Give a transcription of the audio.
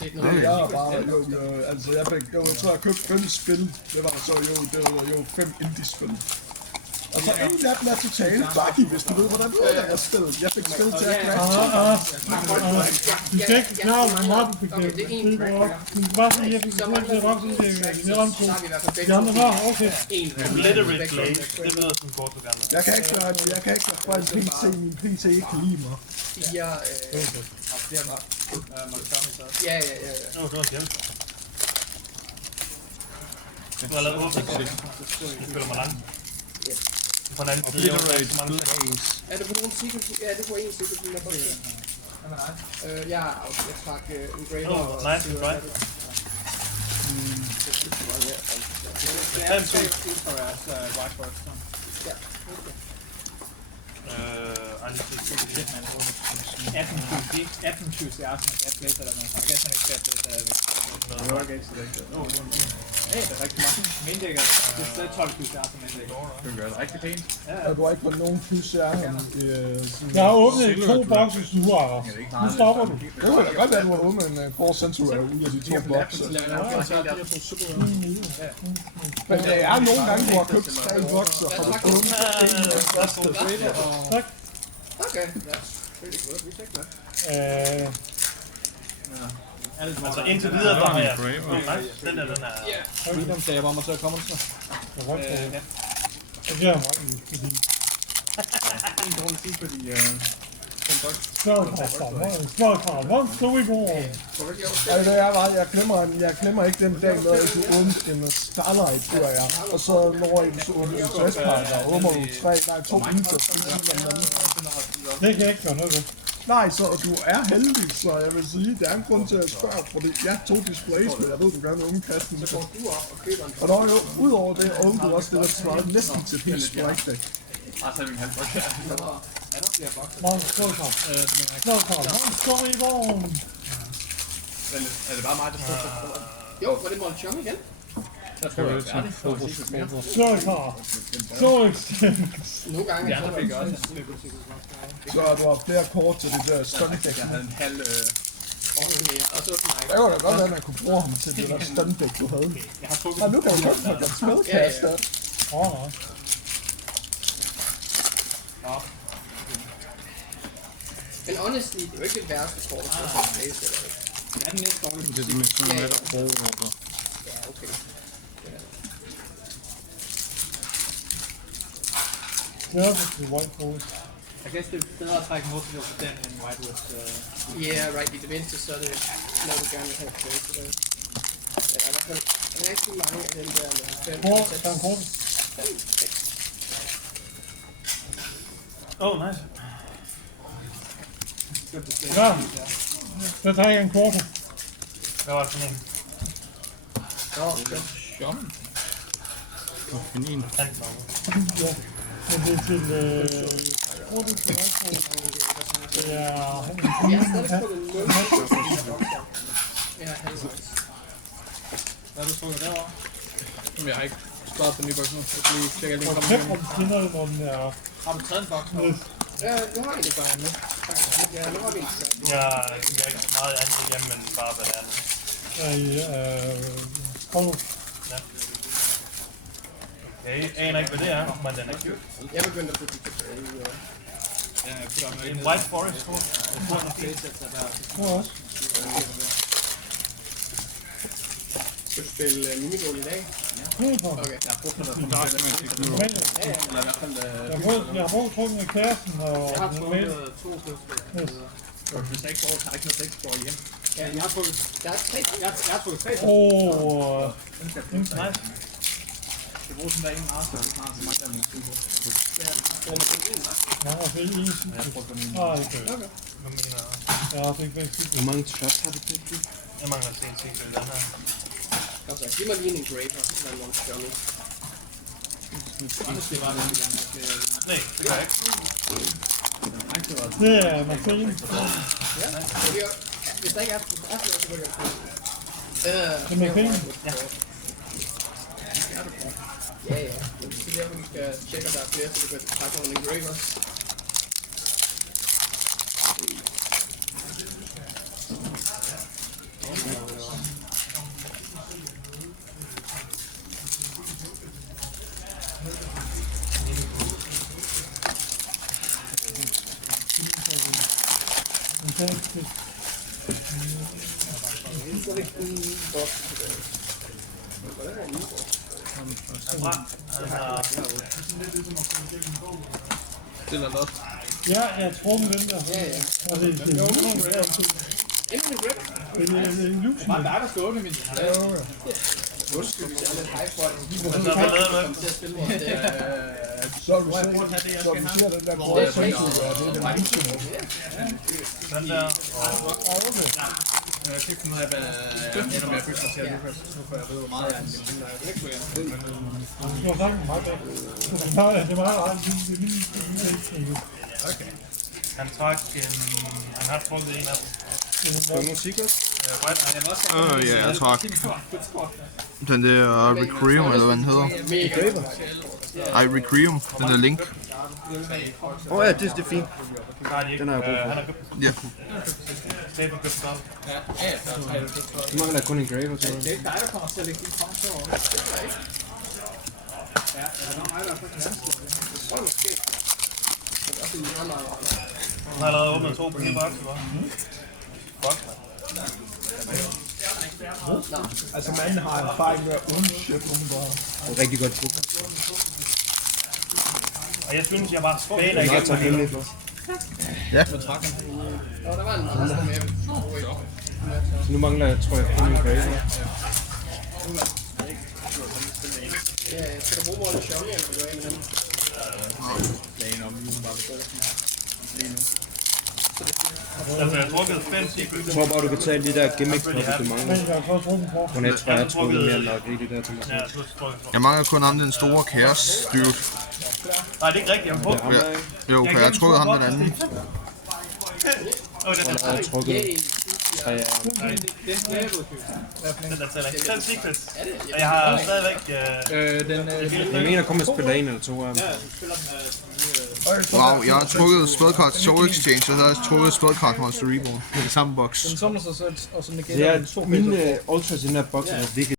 set noget. Jeg tror jeg købte 5 spil. Det var så jo 5 indie-spil. Og så ingen af dem er totalt buggy, hvis du ved, hvordan du er spillet. Jeg fik spillet til at crash. Du skal ikke klare, hvor meget du fik det. Du kan bare sige, at jeg fik det til at ramme det. Det ramte på. De andre var, okay. Literate Glade, det lyder som kort, du gerne vil. Jeg kan ikke gøre en PC, min PC ikke kan lide mig. Ja. Nå, det var en hjælp. Du har lavet 8 6. Du spiller mig langt. På en anden side. Er det på nogle secret? Ja, det er på en secret, jeg godt se. Jeg trak en Graver og... Nice, right. Det er en safety for jeres whiteboard. Ja. 18 CR, som jeg blæser der med. Så jeg kan ikke sætte det. Hey, det er rigtig mange minddækker. Det er stadig 12 CR som minddækker. Det gør det rigtig pænt. Og du har ikke fået nogen plus her. Jeg har åbnet 2 bokse stuer. Nu stopper du. Det kunne da godt være, at du har åbnet en Core Sentinel ud af de 2 bokse. Men der er nogle gange, du har købt 3 bokser, og du har åbnet en første. Tak. Okay, pretty good. We take that. Altså indtil videre, der har jeg... Den er... Freedom sagde jeg bare mig til at komme så. Det er meget fordi... Spørgsmål, hvor skal vi gå? Jeg glemmer ikke den dag, når jeg skulle åbne en Starlight, tror jeg. Og så når jeg så åbne en Stressparker, og åbner du 2 minutter. Det kan jeg ikke gøre noget ved. Nej, så du er heldig, så jeg vil sige, der er en grund til at spørge, fordi jeg tog displays, men jeg ved, du gerne vil åbne kassen. Så går du op og køber en... Og der var jo, udover det, åbnede du også det, der svarede næsten til Peace Strike Deck. Er der flere bokser? Mange skålkram. Mange skål i vognen. Er det bare mig, der står? Jo, var det Molchum igen? Jeg tror, jeg er færdig. Skålkram. Nogle gange er det godt. Så du har flere kort til det der stunt deck. Jeg havde en halv... Og så Det var da godt være, at man kunne bruge ham til det der stunt deck, du havde. Og nu kan du købe på den spilkaster. Nej. Men honestly, det er jo ikke det værste kort, at få som place, eller ikke? Det er den næste dårlige. Det er med sådan lidt at bruge. Ja, okay. Service til White Forest. Jeg guess det er bedre at trække motor på den end Whitewood. Yeah, right. I det mindste, så er det når du gerne vil have place til det. Ja, der er i hvert fald rigtig mange af dem der med 5 Hvor er en kort? Oh, nice. Ja. Så tager jeg en kort. Hvad var det for en? Sjom. Kanin. Ja. Men det er til... Hvor det skal være på... Ja... Jeg er stadig på det 0. Ja, halvvejs. Hvad er du trukket derovre? Jeg har ikke sparet på nye bokser nu. Jeg skal lige tjekke alle de Og kommer kæft, om skinner det, når den er... Har du taget en boks nu? Ja, nu har vi det bare med. Ja, nu har vi det. Jeg er ikke så meget andet hjemme, men bare hvad det er nu. Kom nu. Ja. Okay, jeg aner ikke, hvad det er, men den er cute. Jeg begyndte at putte det tilbage. Ja, jeg putter mig En White Forest kort. Jeg tror, der playsets er der. Hvor også? Skal du spille minigål i dag? Okay. Jeg har brugt det der. Men Eller i hvert fald... jeg har brugt trukket med kæresten og... Jeg har trukket 2 stykker. Hvis jeg ikke får, så har jeg ikke noget 6 år igen. Ja, jeg har trukket... Der er 3. Jeg har trukket 3. Nice. Jeg bruger sådan der en master, så har så mange af mine stykker. Ja, får man kun en. Jeg har fået en sidste. Okay. Hvad mener du? Jeg har fået en sidste. Hvor mange traps har du fået? Jeg mangler til en ting til den her. Godt så. Giv mig lige en engraver, eller en Molchum. Det var det, jeg gerne vil. Nej, det kan jeg ikke. Det er Marcel. Ja, hvis der ikke er flere, så vil jeg få Det er Marcel. Ja, ja. Det er derfor, vi skal tjekke, om der er flere, så du kan trække nogle engravers. fantastisk. Så er det ikke en boks tilbage. Hvordan er en ny boks? Stiller lot. Ja, jeg tror med den der. Ja, ja. Og det er Endelig en gripper. det er en lusen. Bare der skal åbne min. Undskyld, hvis jeg er lidt hype for det. Så hvad lavede du? Til at spille vores Så du ser den der brød, så er det den lyse. Den der. Jeg kan ikke finde ud af, hvad jeg ender med at bygge mig til at Lucas. Nu får jeg ved, hvor meget jeg er en spiller. Du har sagt meget bag. Det er meget rart. Det er min Okay. Han trak en... Han har trukket en af dem. musik også? Ja, jeg trak den der Requiem, eller hvad den hedder. Ej, Requiem, den der Link. Ja, det er fint. Nej, de ikke. Den har jeg brug for. Han har købt den. Ja. Staten købt den. Du mangler kun en Graver til. Det er ikke dig, der kommer til at lægge din frem til over. Ja, det er mig, der er faktisk vanskeligt. Han har allerede åbnet 2 på lige bak, hva'? Godt, Altså, man har erfaring med at undship nogen bare. Det er rigtig godt book. Og jeg synes, jeg var spænder Det er meget igennem. taknemmeligt også. Og der var en master med. Så nu mangler jeg, tror jeg, kun en Graver. Ja, skal du bruge vores show, eller hvad du er med dem? Altså, jeg har trukket 5 secret. Jeg tror bare, du kan tage de der gimmick, hvis du mangler. Men jeg har fået trukket på. Kun jeg tror, jeg har trukket mere nok i det der til mig selv. Ja, du har trukket. Jeg mangler kun ham, den store Chaos dude. Nej, det er ikke rigtigt. Jeg har Ham trukket. der, ikke? Jo, for jeg har trukket ham den anden. Åh, den Jeg har trukket 3 af den der tæller ikke. 5 secrets. Og jeg har stadigvæk... Jeg mener, kommer at spille en eller 2 af dem. Wow, jeg har trukket spilkart til Soul Exchange, og så har jeg trukket spilkart til Monster Reborn. Det er det samme boks. Den samler sig selv, og så Det er mine ultras i den her boks, er virkelig